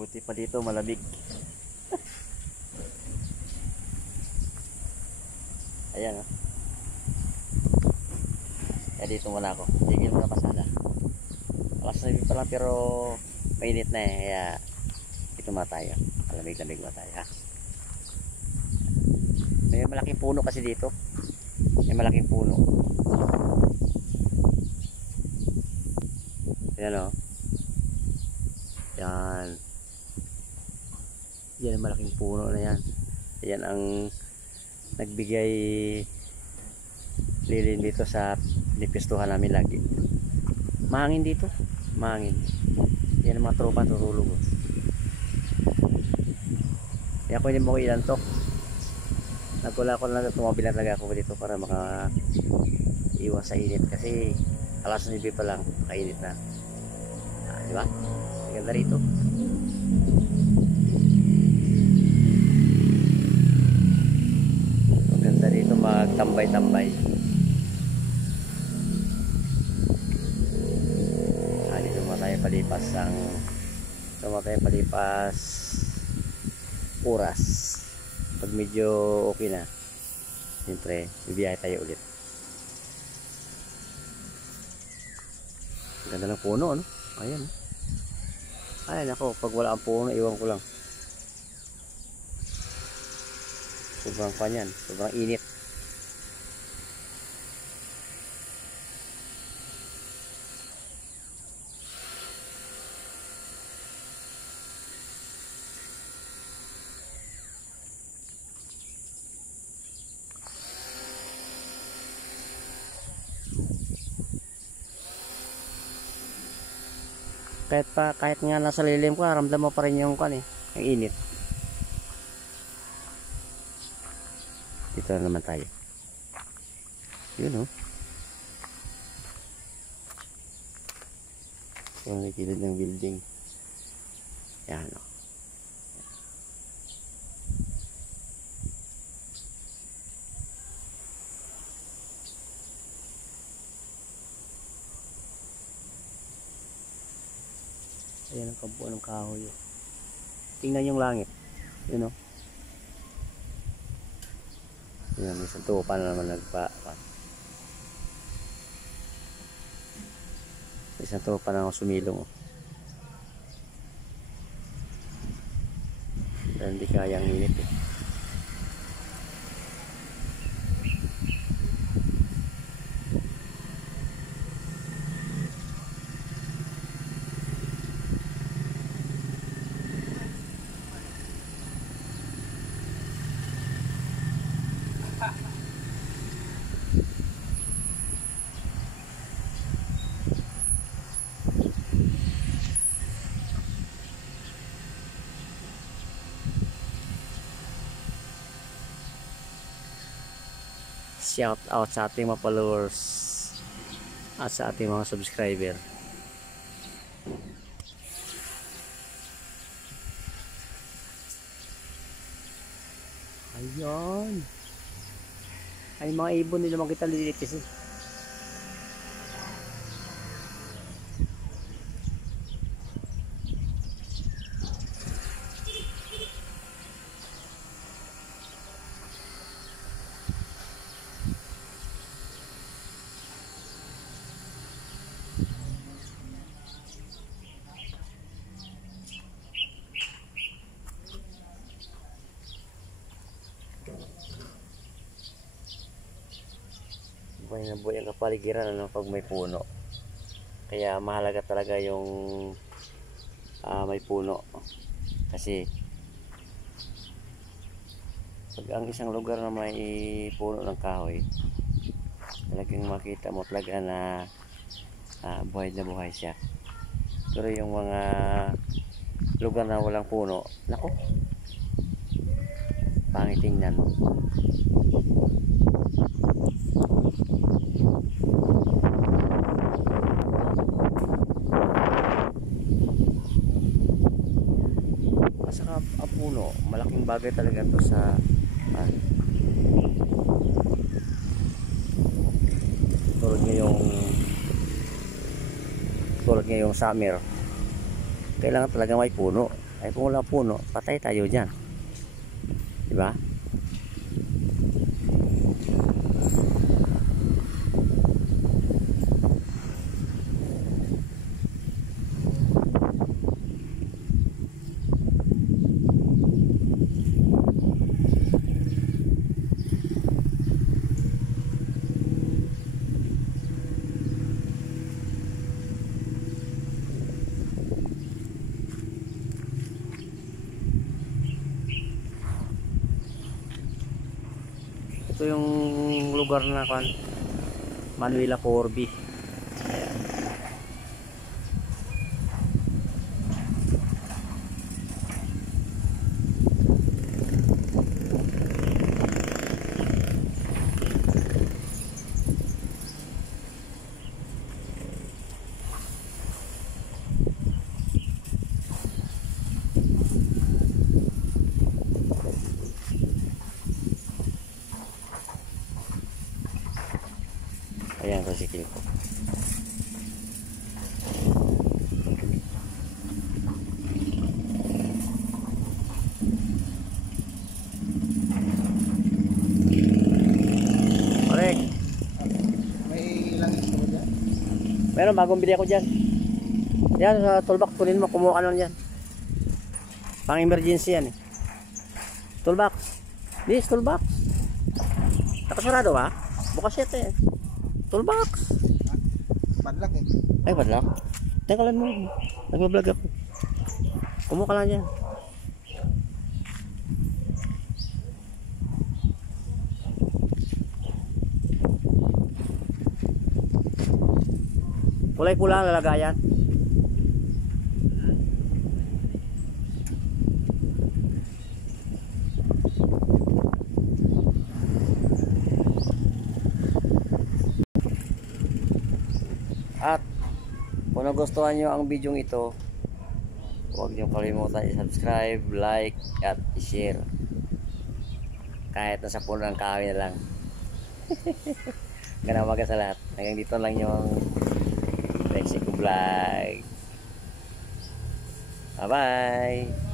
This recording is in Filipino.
Buti pa dito malamig. Ayan o. Kaya dito muna ako. Tigil muna pasada. Alas 9 pa lang pero mainit na eh. Kaya dito muna tayo. Malamig-lamig muna tayo ha. May malaking puno kasi dito. May malaking puno. Ayan o. Yan. Yan ang malaking puno na yan. Yan ang nagbigay lilin dito sa nipistuhan namin lagi. Mahangin dito. Mahangin. Yan ang mga tropa tutulog. Kaya ako hindi mo ko ilan to. Nagkula ko lang tumabilan talaga ako dito para maka iwas sa init. Kasi alas 9 pa lang. Kainit na. Diba? Maganda rito. Maganda rito magtambay-tambay. Dito mo tayo palipas oras. Pag medyo okay na, siyempre bibiyahe tayo ulit. Ganda ng puno, no? Ayan. Ayan ako, pag wala ang puno, iwan ko lang. Sobrang panyan, sobrang init. Kahit nga nasa lilim ko, ramdam mo pa rin yung kan eh, yung init. Dito na naman tayo. Yun oh. Yung gilid ng building. Yan oh. Ayan ang kabuuan ng kahoy. Tingnan yung langit. Yun o. Ayan, may isang tupa na naman nagpa. May isang tupa na sumilong. Dahil hindi kayang init eh. Shout out sa ating mga followers at sa ating mga subscriber. Ayun. Ay mga ibon nila makita lilit kasi. Buhay na buhay ang kapaligiran ano, pag may puno. Kaya mahalaga talaga yung may puno. Kasi pag ang isang lugar na may puno ng kahoy, talagang makita mo talaga na buhay na buhay siya. Pero yung mga lugar na walang puno, nako, pangit tingnan. Saka ang puno, malaking bagay talaga to sa tulad ngayong summer, kailangan talaga may puno. Ay kung wala puno, patay tayo dyan. Diba? Ito yung lugar na Manuela Corby. Ayan. Ayan ko si Kilko. Correct. May ilang ito dyan? Meron bagong bili ako dyan. Yan sa toolbox, kunin mo, kumuha ka lang dyan. Pang emergency yan eh. Toolbox. This toolbox. Nakasarado ba? Bukas ito eh. Toolbox. Padlock eh. Ay, padlock. Teka lang mo. Nagbablog ako. Kumuha ka lang dyan. Kulay-pula ang lalagayan. At kung nagustuhan nyo ang video ito, huwag nyo kalimutan i-subscribe, like, at i-share. Kahit nasa puno ng kahoy na lang. Ganang umaga sa lahat. Hanggang dito lang yung Mexico Vlog. Bye bye.